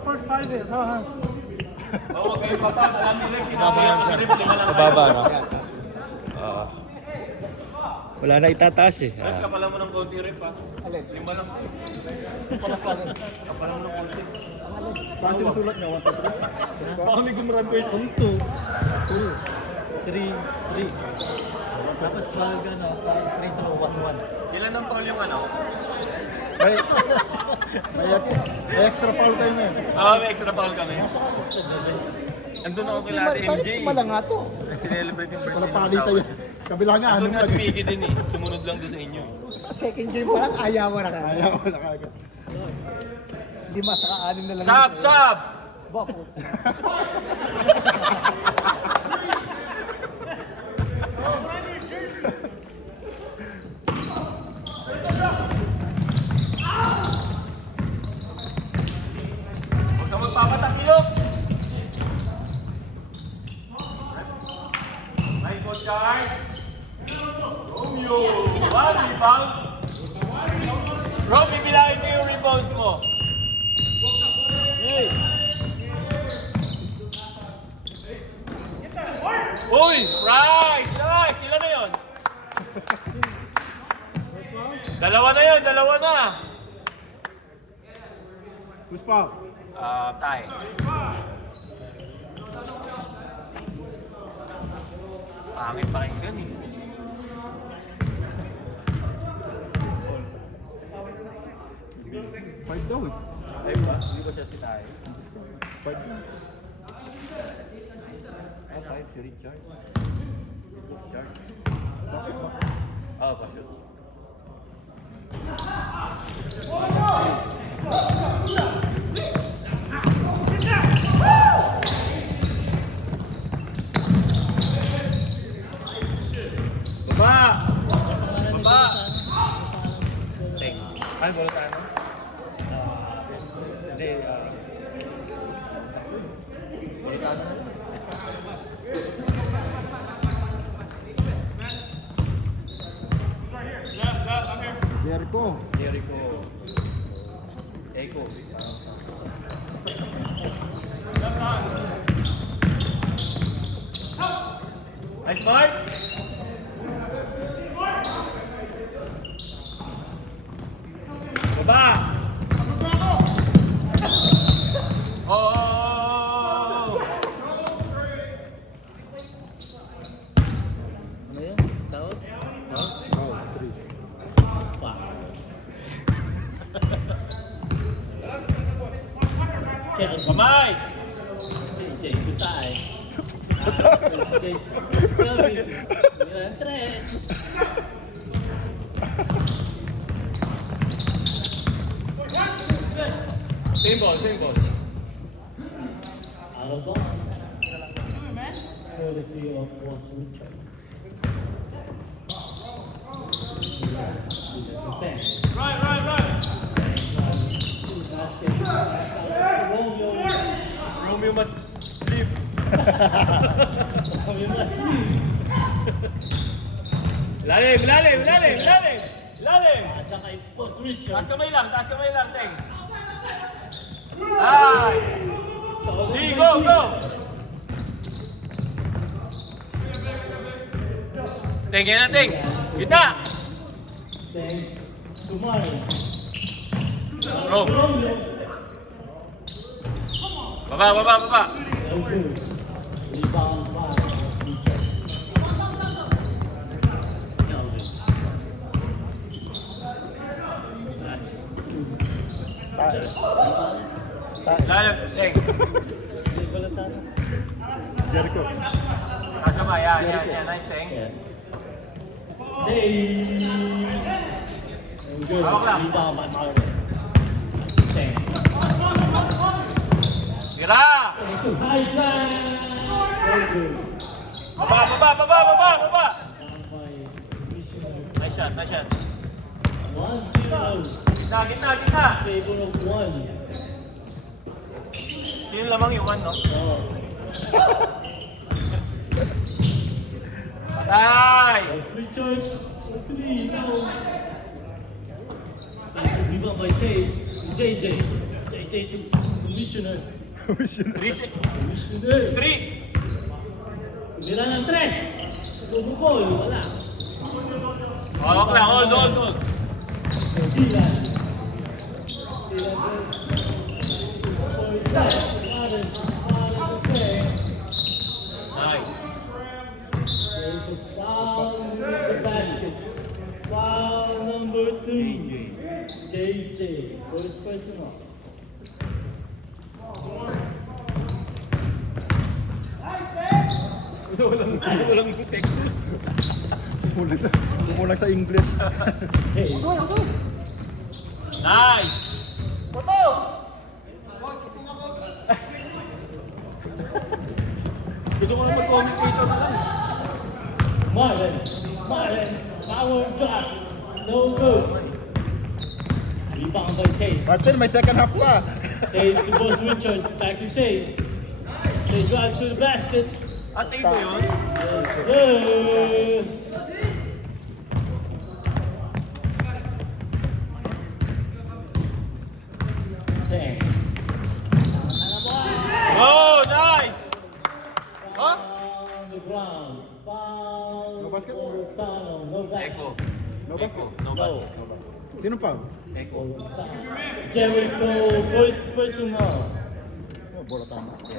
first 5 eh. Oo, kayo papa, alam ni Rex, Baba yan, sir. Mababa, no? Wala na itataas eh. Rep, kapalan mo ng konti, Rep, ha? Alin? Lima lang. Palapalan. Kapalan mo ng konti. Paano sinusulat niya? 1, 2, 3? Baka may gumraduate. 1, 2, 2, 3, 3. Tapos pag ano, free throw, 1-1. Ilan ang foul yung ano? May extra foul kayo ngayon. Oo, may extra foul kami. Andun ako kila Ate MJ. Lima lang nga to. Celebrate yung birthday Wala ng palita asawa. yan. Kabila nga, ano Andun nga si Mickey din eh. Sumunod lang doon sa inyo. Second game pa lang, ayaw na kagad. Ayaw na kagad. 5 saka 6 na lang. Sab! Sab! Bako. Huwag ka magpapatak nilog! May go charge! Romeo! One rebound! Rom, bibilangin mo yung rebounds mo. Yay! Uy! Price! Nice! Ilan na yun? Dalawa na yun! Dalawa na! Who's foul? Tay. Pangit pakinggan eh. 5 daw eh. Ay ba? Hindi ba siya si Tay? 5 daw. Tay, si Richard. Richard. Ah, pasyon. Baba! Baba! Ay, bola tayo no? Hindi, Jericho. Jericho. Echo. Nice mark! Baba! Oh! Ano yun? Tawag? Oh, 3. Pa. Kamay! JJ, kita eh. JJ, Kelvin. Yan, tres. Same ball, same ball. Out of bounds. Courtesy of Post Richard. Right! Romeo must leave. Kami mas leave. Lalim! Asa kay Post Richard. Taas kamay lang, Teng. Ay! Di, go! Teng, yan na, Teng. Kita! Then, Kumari. Rom. Baba. L2. Rebound by Post Richard. Kelvin. Last two. Lalim, Teng. Volantano. Jericho. Taas kamay, yan. Nice, Teng. Day. Good. Hawak lang. Rebound by Marvin. 10. Tira! High drive. Very good. Baba! Down by Richard. Nice shot. 1-0. Gitna. Favor of 1. Yun lamang yung no? Oh. Patay! Richard. 3. No. Rebound by JJ. JJ 2. Commissioner. Commissioner. 3. Tumira ng 3. Bubukol, wala. Hawak lang, hold. Dylan. Nice. There's a foul in the basket. Foul number 2. JJ. First personal. Walang Texas. Kumulang sa English. Hey. Nice. Gusto ko na mag-commentator na lang. Marlon. Power drop. No good. Rebound by Tate. Martin, may second half pa. Tate to Boss Richard. Back to Tate. They drive to the basket. Ate ito yun. Dang. Oh, nice. On the ground. Foul. No basket? Tano. No basket. Echo. No basket? No basket. Sino pa? Echo. Jericho. First personal. Oh, bola tama. So.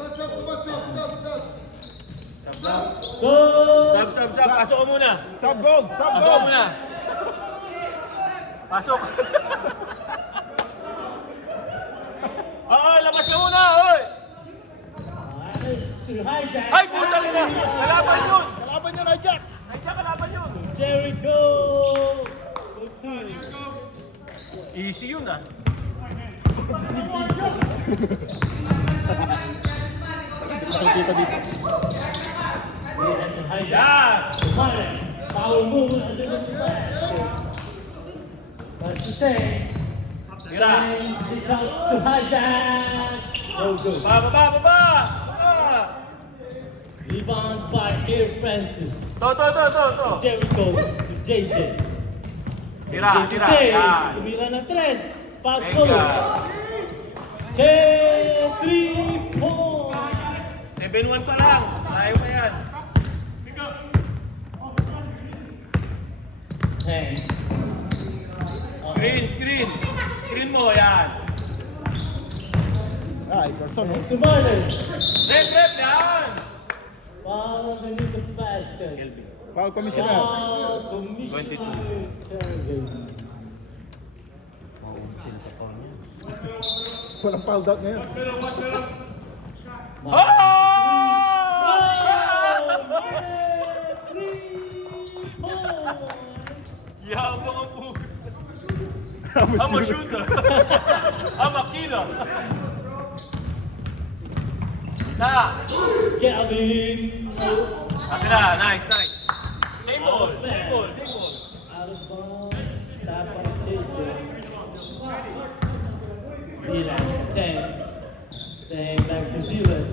Sab. Pasok ko muna. Sub goal! Sub Pasok goal! ko muna. Pasok. Oo, labas ka muna, oy. To hijack. Ay, puta rin na. Kalaban yun. Kalaban niya na, Jack! Nandiyan kalaban yun. Jericho. Easy yun ah. Nakikita dito. Yan. Power move under the basket. That's the thing. Tira. To hijack. No good. Baba. Rebound by Air Francis. To. Jericho to JJ. Tira. Yan. Tumira na 3. Pass Venga. forward. 3 points. 7-1 pa lang. Ayaw na yan. Hey. Screen mo, yan. Ah, Iverson, no? To Marlon. Rep, yan. Foul underneath the basket. Foul commissioner. Foul Commissioner Kelvin. Walang foul out ngayon. Oh! Yabang ang po. Ama shoot ah. Ama kila. Kelvin. Akin na, nice. Same ball. Out of bounds. Tap on JJ. Dylan. 10 back to Dylan.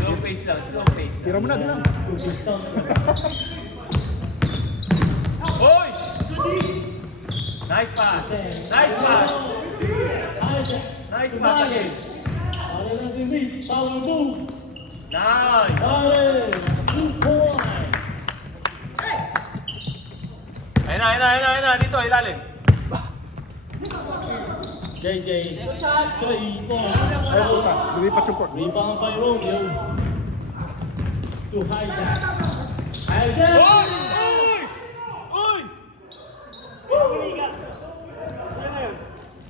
Slow pace lang. Tira mo na, tira. Cooking something. Hoy! Nice pass again. Allen on the beat. Power move. Nice. Allen. 2 points. Ayun na. Dito, ilalim. JJ. 3 points. Ay, puta. Lumipat yung court. Rebound by Romeo. To hijack.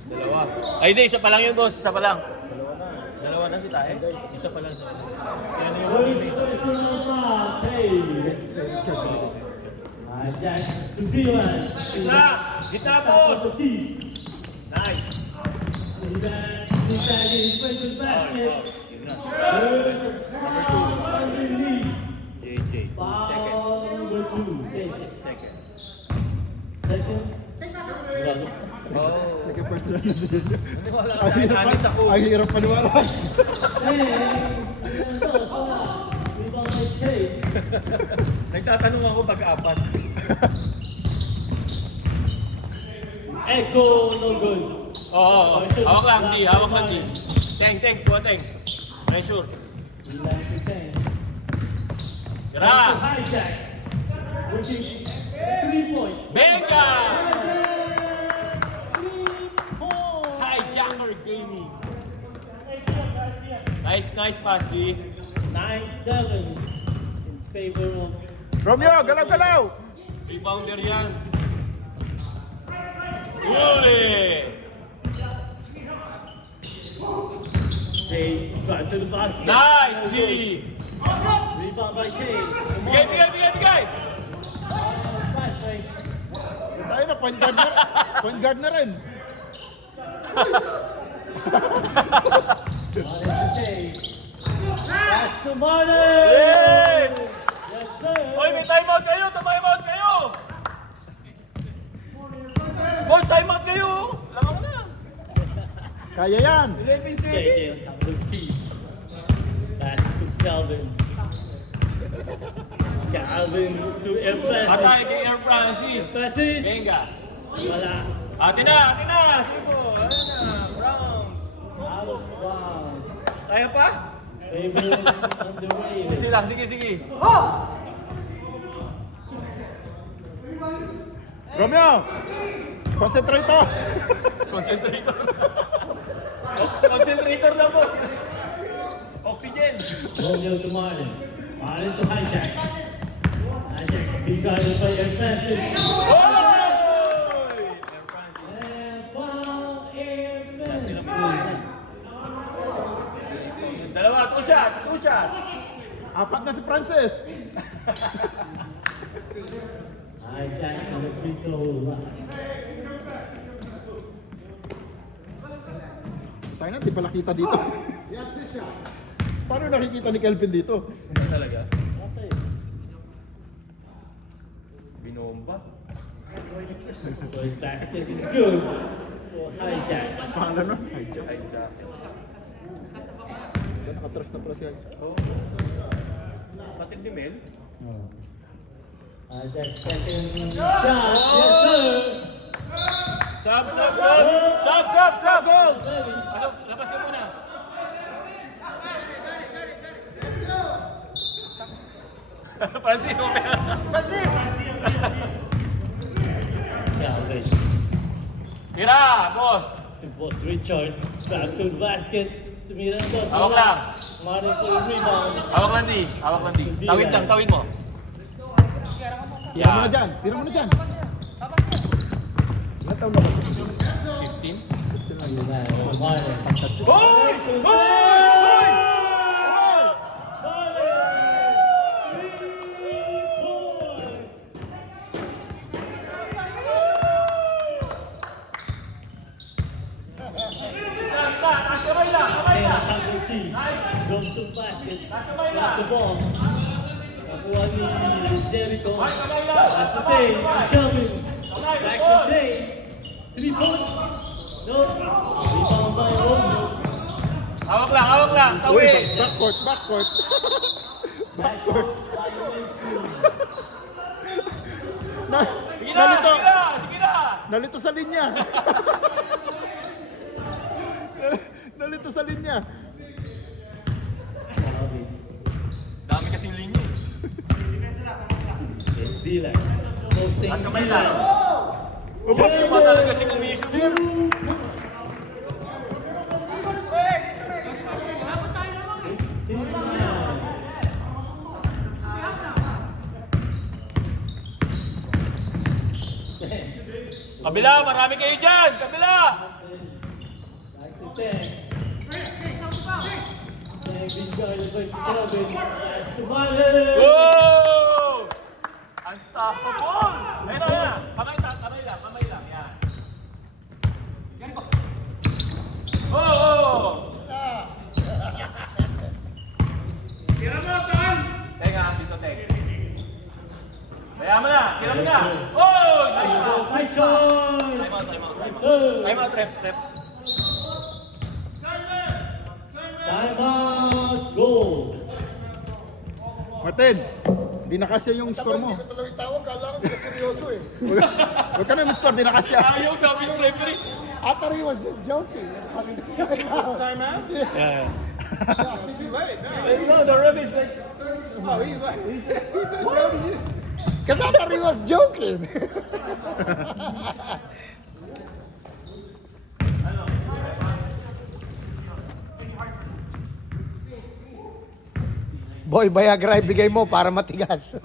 Dalawa. Ay, di, isa pa lang yun, boss. Isa pa lang. Dalawa na si tayo. Isa pa lang. First personal foul. Hey. Hijack to Dylan. Gitna, boss. Tapos sa T. Nice. Inside his first basket. Underneath. JJ. Foul number 2. JJ. Second. Grado. Second personal na siya. Anis ako. Ang hirap paniwala. Rebound by Tate. Nagtatanong ako pag-apat. Echo, no good. Oo, hawak lang, di. Hawak lang, di. Teng, kuha teng. Pressure. Relax the tank. Tira! Hijack. Working 3 points. Venga! 3 points. Hijacker Gaming. Nice pass, G. 9-7 in favor of Romeo, galaw-galaw! Rebounder yan. Uy! Jay. Drive to the basket. Nice, G. Rebound by Jay. Bigay! Fast break. Tayo na, point guard na rin. Martin to Jay. Pass to Martin. Yes! Yes, sir. Oy, may timeout kayo! Timeout kayo! Boy, timeout kayo! Alam mo na! Kaya yan. 11 JJ on top of the key. Pass to Calvin. Calvin to Air Atay Francis. kay Air Francis. Francis. Venga! Wala. Atin na! Sige po! Ayan na! Browns! Out of bounds. Kaya pa? Favorite on the way. Sige lang, sige. Romeo, concentrate to. Concentrator na po. Oxygen. Romeo to Martin. Martin to hijack. Hijack. Big guarded by Air Francis. Oy! And foul Air Francis. Dalawa, two shot. Apat na si Francis. Hijack on the free throw line. Tayo na, di pala kita dito. Paano nakikita ni Kelvin dito? Talaga? Okay. Binomba. First basket is good for hijack. Paano na? Hijack. Nakatras na pala siya. Patid ni Mel. Hijack second shot. Yes, sir. Sub! Goal! Ano, labasin mo na. Francis, mamaya. Calvin Tira, boss. to boss Richard. Back to the basket. To Miranda. Hawak lang. Martin for the rebound. Hawak lang di. Tawid mo. Tira mo na dyan. Ilan taon na ba? 15. Martin. Boy! Kamay lang. Number 3. Goes to basket. Lost the ball. Nakuha ni Jericho. Kamay lang. Pass to Tay. Calvin. Back to Tay. 3 points. No. Rebound by Romeo. Hawak lang. Uy, Tawid. backcourt. Backcourt violation. Nalito. Sige na. Nalito sa linya. Nalito sa linya. Calvin. Dami kasing linya. It's Dylan. Posting At kamay lang. Opa. Ano ba talaga si Kumisyo din? Kabila, marami kayo dyan! Kabila! Back to 10. Big guarded by Calvin. Pass to Martin. Whoa! Unstoppable! Ayun na. Kamay lang. Yan. Yan ko. Oh! Kira mo, Tan! Teka, dito, teka. Kaya mo na. Oh! Nice shot. Time out, rep. Time out. Goal. Martin, Dinakasya yung score mo. Hindi ko talagang tawag, kala ko kasi seryoso eh. Huwag ka na score, dinakasya. Ayaw, sabi ng referee. Atari was just joking. Time out? Yeah. Too late now. No, the ref is like, Oh, he's like, he said no to you. Because Atari was joking. Boy, Viagra ibigay mo para matigas.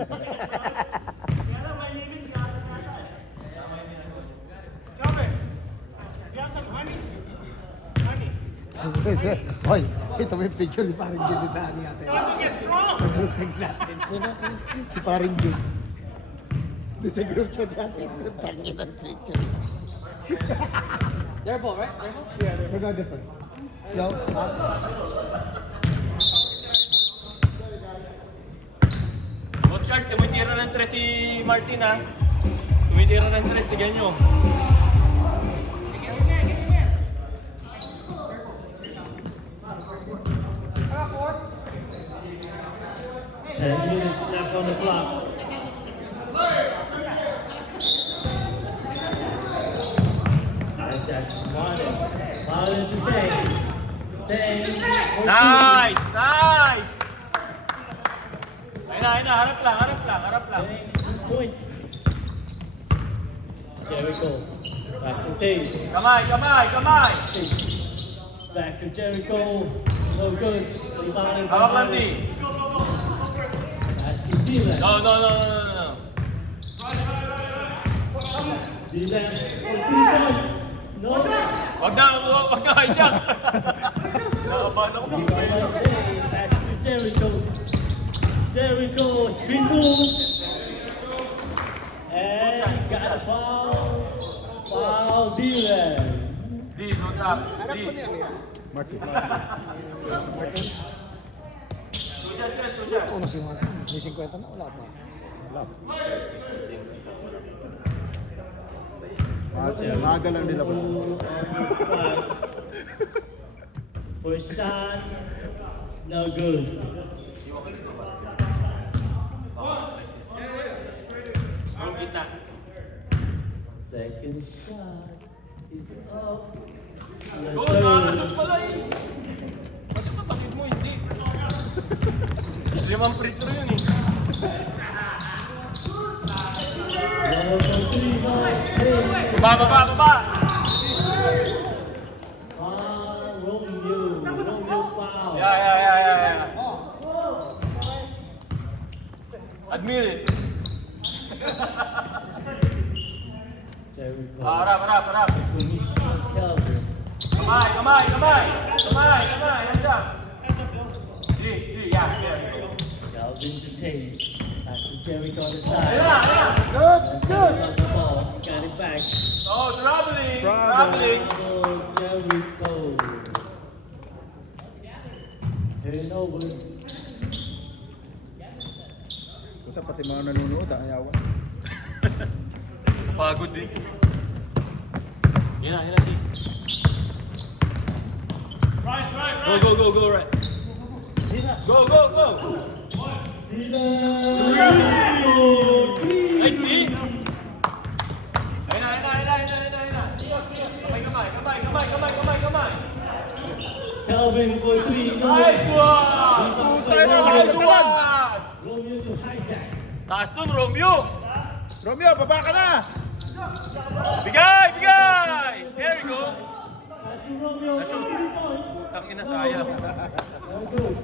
Hoy, ito may picture ni Paring Jude sa amin natin. Sa group text natin. Si Paring Jude. Di sa group chat natin. Tangin ang picture. They're ball, right? They're ball? Yeah, we're going this way. Slow. Boss Shark, tumitira ng tres si Martin ha. Tumitira ng tres, tigyan nyo. 10 minutes left on the clock. Martin to take. Nice! Nice! Ayun na, harap lang. 2 points. Jericho. Pass to Tate. Kamay! Back to Jericho. No good. Rebounded by Hawak lang, Martin. D. Pass to Dylan. No. Dylan for 3 points. No. Wag na hijack. Nakabahan ako. Rebound by Tate. Pass to Jericho. Jericho screen move. And got a foul. Foul Dylan. D, no tap. Anak D. mo niya yan. Martin. Ito na si Martin. May 50 na, wala pa. Maaga lang nilabas. First shot, no good. Ang kita. Second shot is up. Yes, Go, sir. nakakasot pala eh. Ba't yung kapatid mo hindi? 5 free throw yun eh. Level for 3 by Tate. Baba! Romeo foul. Yeah. Admit it. Jericho. Harap. Kelvin. Kamay. Handa. D, yeah. Kelvin to Tate. Pass to Jericho on the side. Good. Lost the ball. Got it back. Oh, traveling. Oh, Jericho. Turnover. Puta, pati mga nanonood, ayawan. Pagod din. Yan na, D. Right. Go, right. Go. Nice, D. Ayun na. Kamay. Kelvin for 3. No. Nice one! Nice one! Romeo to hijack. Taas nun, Romeo! Romeo, baba ka na! Bigay! There we go! Pass to Romeo for 3 points. Tangina sayang. No good.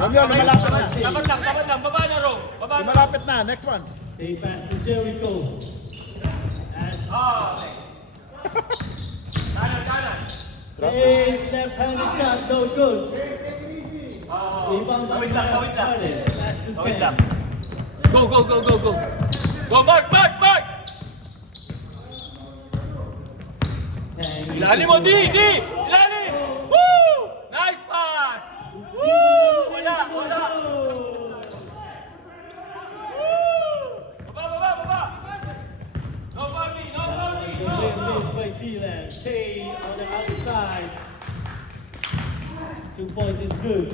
Romeo, lumalapit na. Tapat lang. Baba na, Rom. Baba na. Lumalapit na, next one. They pass to Jericho. Okay. Kanan. Hey, left-handed shot, no good. Rebound by Tawid lang. Martin. Pass to Wait Tate. lang. Go! Go, Mark! Ilalim mo, D! Ilalim! Woo! Nice pass! Woo! Wala! Woo! Baba! No fouling! Missed by Dylan. Tay on the outside. 2 points is good.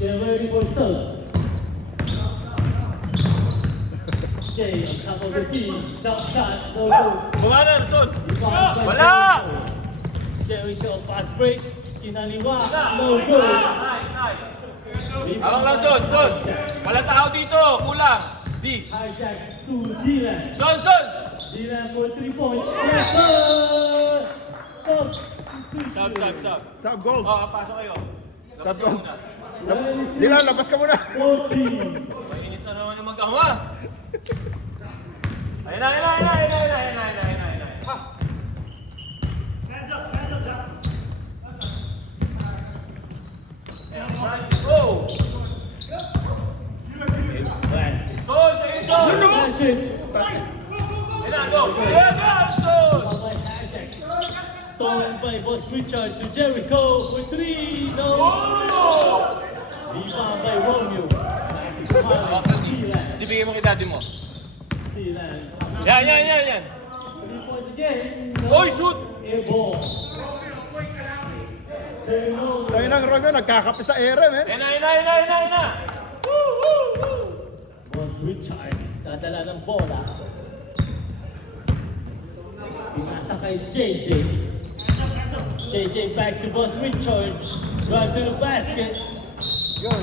Get ready for subs. DJ on top of the key. Jump shot, no good. Buwanan, Son. Rebound by Wala! Jericho, fast break. Kinaliwa, no good. Nice, nice. Awang lang, Son. Walang tao dito. Kulang. D. Hijack to Dylan. Son. Dylan for 3 points. Yes, sir! Substitution. Sub. Sub goal. Oh, pasok kayo. Sub Labas goal. muna. Dylan, labas ka muna. 14. Mainit na naman yung magkahwa. Ayun na. Ha! Go! Francis. Go, sige, Son! Francis. Ayun na, go! Yeah, Son! By Hijack. Stolen by Boss Richard to Jericho for 3. No. Oh! Rebound by Romeo. Dylan. Hindi bigay mo kay daddy mo. Dylan. Yan. 3 points again. Oy, shoot! Air ball. Turnover. Tayo ng Romeo, nagkakape sa ere, men. Ayun na! Boss Richard, dadala ng bola. Pinasa kay JJ. JJ back to Boss Richard. Drive to the basket. Yun.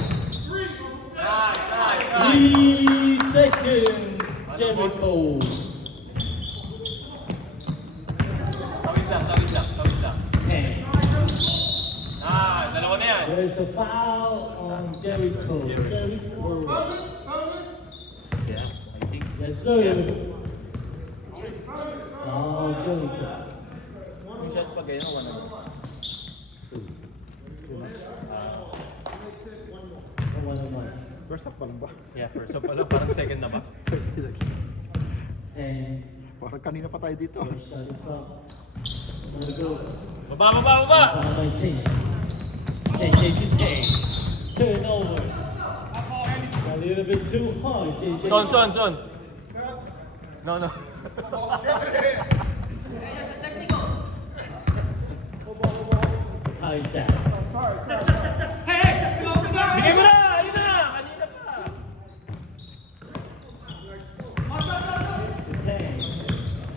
Nice. 3 seconds. Jericho. Tawid lang. And Nice, dalawa na yan. there's a foul on Jericho. Yes, sir. Oh, Jericho. Yung shots pa ganyan, 1-1. First up pa lang ba? Yeah, first up pala, parang second na ba? And Parang kanina pa tayo dito. shot is up. Gonna go. Baba! By change. JJ. Turnover. A little bit too hard, JJ. Son. No. Hijack. Bigay mo na! Ayun na! Kanina pa!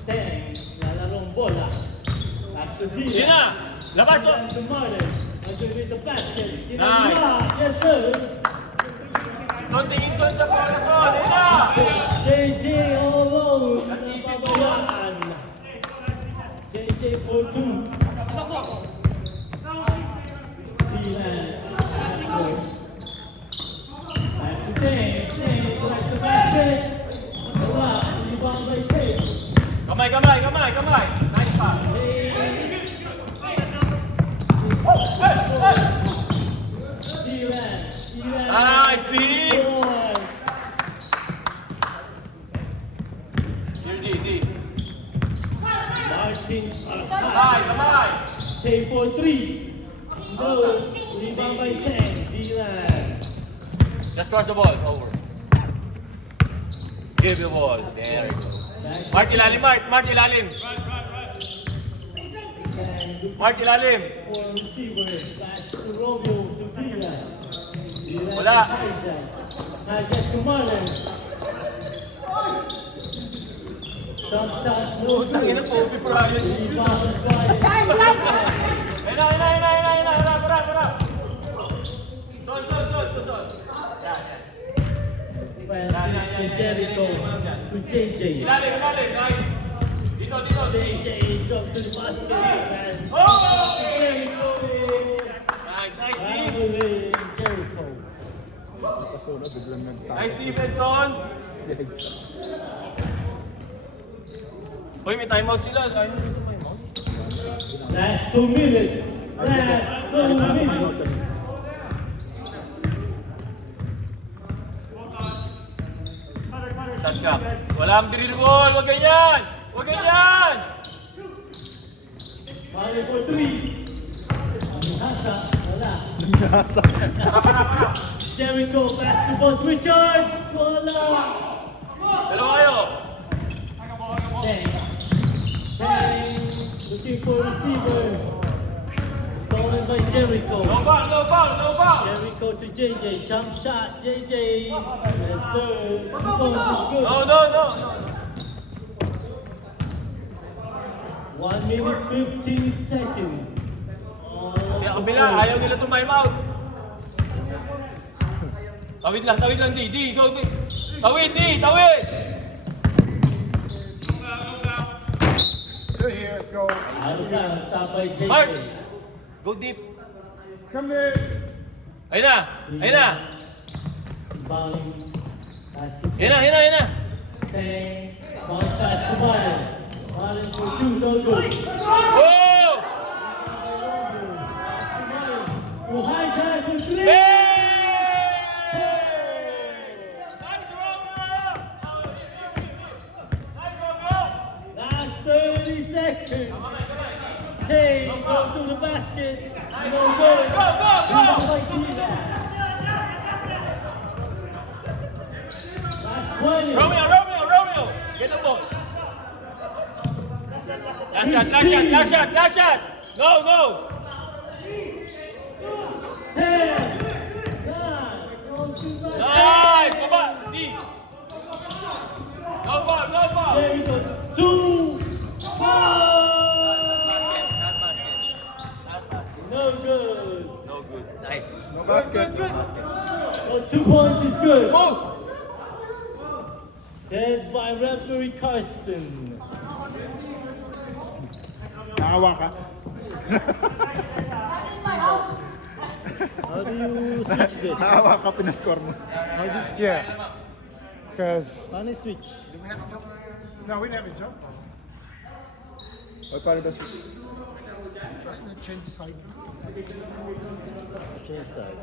Tang. Lalarong bola. Pass to Yun Dylan. na! Labas mo! To Marlon. Underneath the basket. Nice. Yes, sir. Son, tingin Son sa bola, Son! Ayun na! JJ all alone. Nababayaan. JJ for 2. Dylan. Pass to Tang. Tang collects the basket. Wala. Rebound by Tang. Kamay! Nice pass! Dylan. Nice, D! Here, D. Martin. Kamay! Take for 3. No. Rebound by 10. Dylan. Just cross the ball, over. Give the ball. There you go. Mark ilalim. Mark ilalim. For receiver. Pass to Romeo to Dylan. Dylan Wala. to Hijack. Hijack to Marlon. Jump shot. No good. Kobe Bryant. Rebound by Tara. Son. Francis to Jericho to JJ. Ilalim. Nice. Dito. JJ jump to the basket. And Oh! Jericho. Nice, D. Traveling Jericho. Kaso na, biglang nagtakas. Nice defense, Son. Hoy, may timeout sila. Ayaw nyo dito timeout. Last 2 minutes. Last 2 minutes. Shot ka. Walang drill ball. Huwag ganyan. Volley for 3. Hasa. Wala. Nasa. Jericho pass to Boss Richard. Wala. Dalawa kayo. Bang. Looking for receiver. Stolen by Jericho. No foul, no foul, no foul. Jericho to JJ. Jump shot. JJ. Yes, sir. Rebound is good. No, no, no, no. 1 minute 15 seconds. Siya kabila, ayaw nila time out. Tawid lang, D, go, D. Tawid, D, tawid! So here, go. Out of bounds. Stop by JJ. Mark! Go deep. Come here. Ayun na, ayun na. Rebounding. Pass to Ayun na. Tang. Bounce pass to Marlon. Marlon for 2. No good. Oh! Oh, high drive for 3. Hey! Last 30 seconds. Tay goes to the basket. No good. Go! Rebound by Diva. Last 20. Romeo! Get the ball. Last shot! No! 10. 9. Going to the Nice! Baba! D! No foul! There we go. 2. 4. No good. No good. Nice. No basket. Oh, 2 points is good. Move! Said by referee Karsten. Nakawa ka. How do you switch this? Nakawa ka, pinascore mo. How do Yeah. Because... you switch? No, we never jump. O, paano ba switch? Change side. Change side.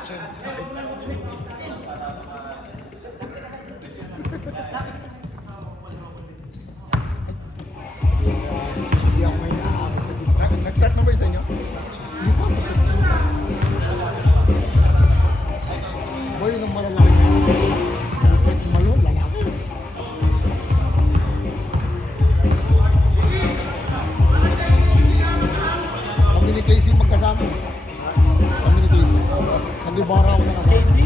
Change side. Hindi ako may naaabot sa simula. Nag-start na ba yung sa inyo? Hindi pa sa pagkita. Boy, nung malalaki. Kahit malo, lalaki. Kami ni Casey magkasama. Kami ni Casey. Sa Libara ako nakasama. Casey